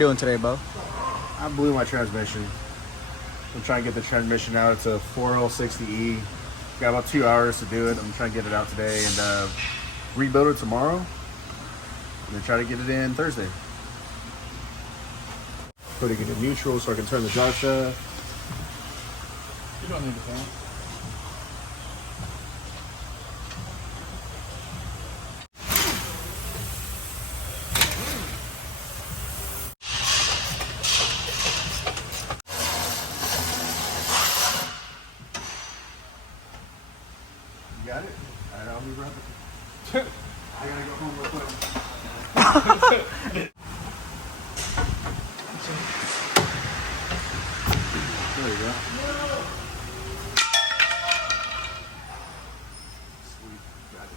doing today, Bo? I blew my transmission. I'm trying to get the transmission out. It's a 4L60E. Got about 2 hours to do it. I'm trying to get it out today and rebuild it tomorrow. And then try to get it in Thursday. Putting it in neutral so I can turn the drive shaft. You don't need the fan. You got it? All right, I'll be right back. I gotta go home real quick. There you go. Sweet, got it.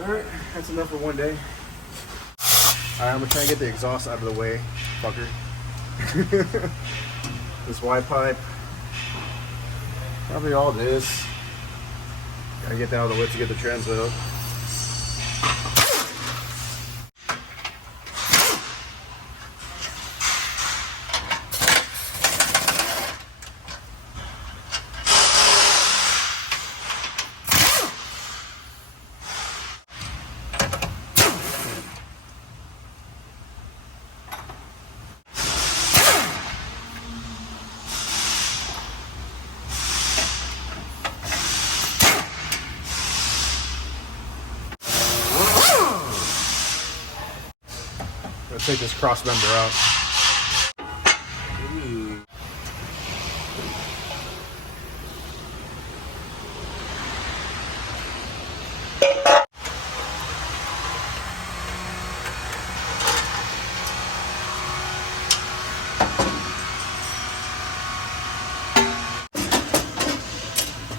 All right, that's enough for one day. All right, I'm gonna try and get the exhaust out of the way, fucker. This Y pipe, probably all this. Gotta get that out of the way to get the trans out. Let's take this cross member out. Ooh.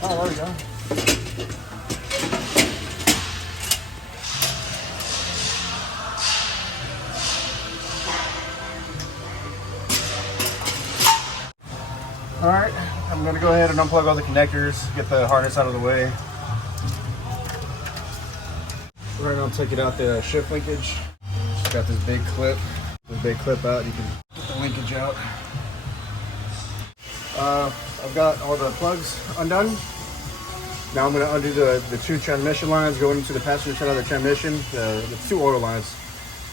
Oh, there we go. All right, I'm gonna go ahead and unplug all the connectors, get the harness out of the way. Right now, take it out the shift linkage. Just got this big clip. This big clip out, you can get the linkage out. I've got all the plugs undone. Now I'm gonna undo the two transmission lines going into the passenger side of the transmission, the two oil lines.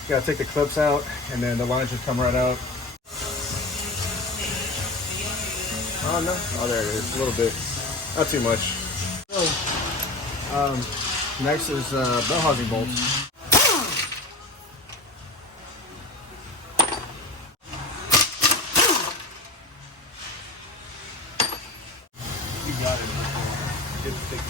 You gotta take the clips out, and then the lines just come right out. Oh no! Oh, there it is. A little bit, not too much. So, next is bell housing bolts. You got it. Good stick.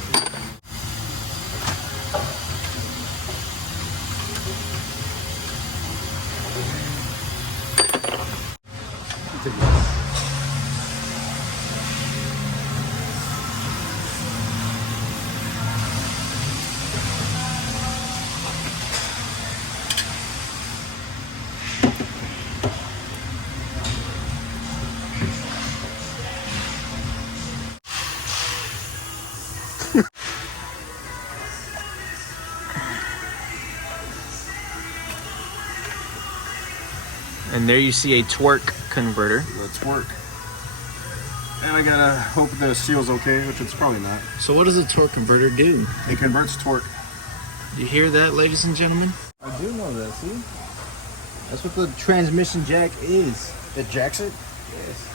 Take it. And there you see a torque converter. The torque. And I gotta hope the seal's okay, which it's probably not. So what does a torque converter do? It converts torque. You hear that, ladies and gentlemen? I do know that, see? That's what the transmission jack is. It jacks it? Yes.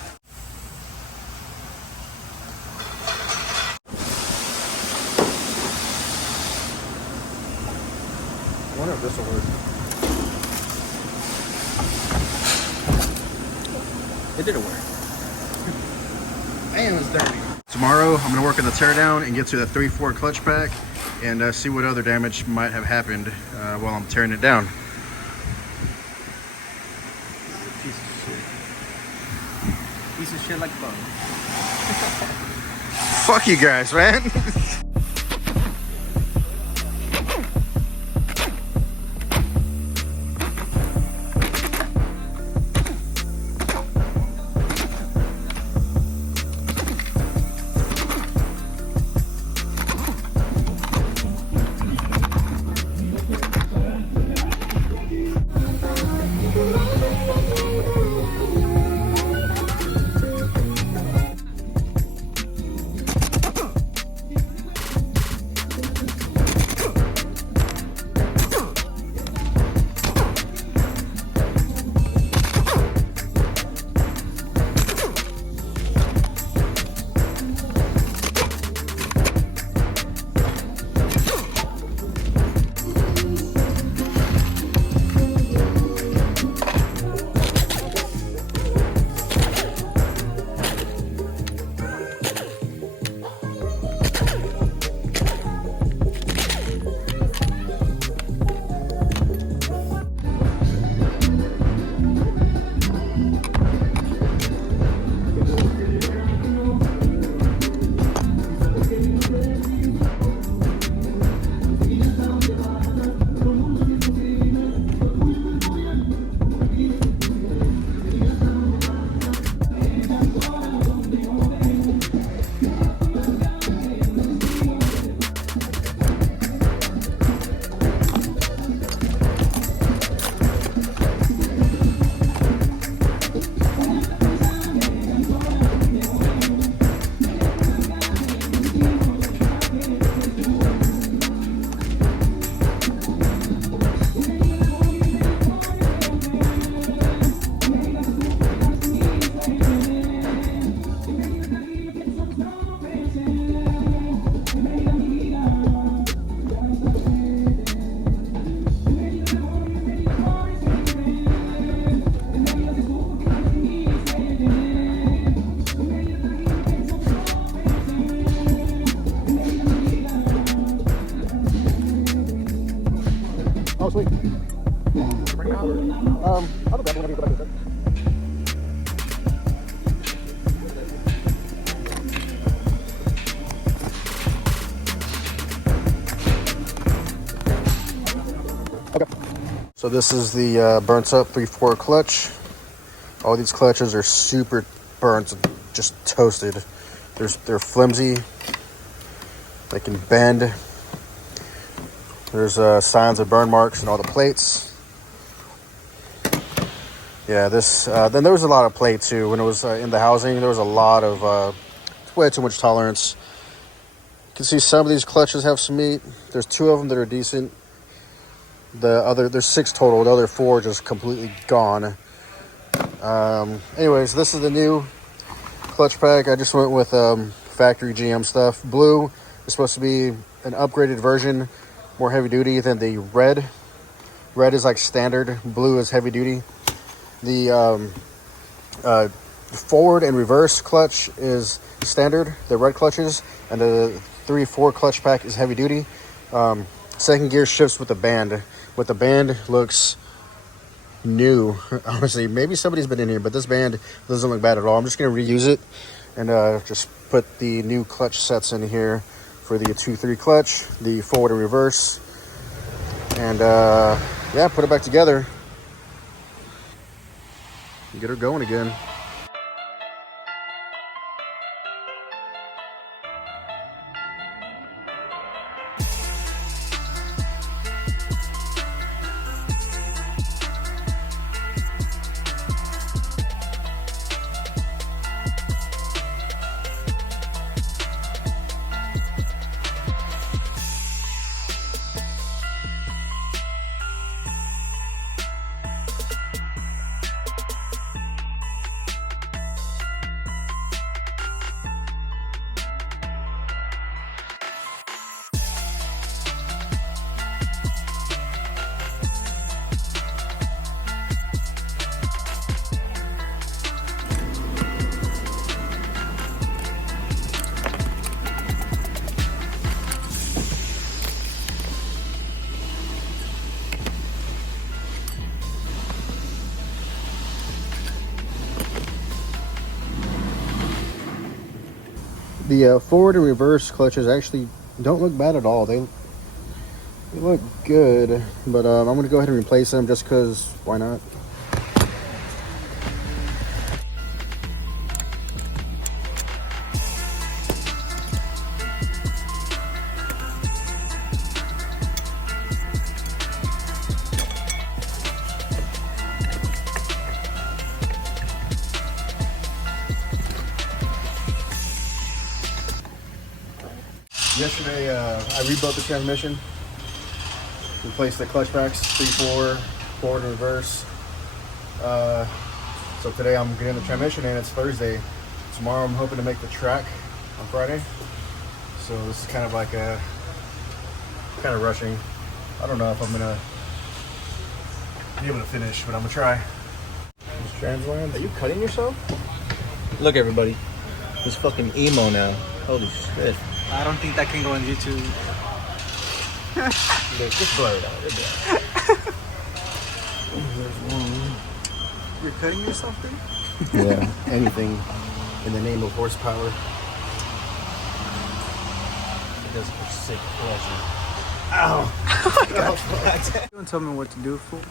I wonder if this will work. It didn't work. Man, it's dirty. Tomorrow, I'm gonna work on the teardown and get to the 3/4 clutch pack and see what other damage might have happened while I'm tearing it down. Piece of shit like fun. Fuck you guys, man. I'll grab it whenever you go back to the Okay. So this is the burnt up 3/4 clutch. All these clutches are super burnt, just toasted. They're flimsy. They can bend. There's signs of burn marks in all the plates. Yeah, this. Then there was a lot of plate too. When it was in the housing, there was a lot of way too much tolerance. You can see some of these clutches have some meat. There's 2 of them that are decent. There's 6 total. The other 4 just completely gone. Anyways, this is the new clutch pack. I just went with factory GM stuff. Blue is supposed to be an upgraded version, more heavy duty than the red. Red is like standard. Blue is heavy duty. The forward and reverse clutch is standard, the red clutches, and the 3/4 clutch pack is heavy duty. Second gear shifts with the band. With the band looks new. Honestly, maybe somebody's been in here, but this band doesn't look bad at all. I'm just going to reuse it and just put the new clutch sets in here for the 2/3 clutch, the forward and reverse, and yeah, put it back together. Get her going again. The forward and reverse clutches actually don't look bad at all. They look good, but I'm going to go ahead and replace them just because why not? Yesterday, I rebuilt the transmission, replaced the clutch packs, 3/4, forward and reverse. So today I'm getting the transmission and it's Thursday. Tomorrow I'm hoping to make the track on Friday. So this is kind of like kind of rushing. I don't know if I'm gonna be able to finish, but I'm gonna try. Transland. Are you cutting yourself? Look, everybody. He's fucking emo now. Holy shit. I don't think that can go on YouTube. Just blur it out. There's one. You're cutting yourself, dude? Yeah, anything in the name of horsepower. It does for sick pleasure. Ow! Don't tell me what to do, fool.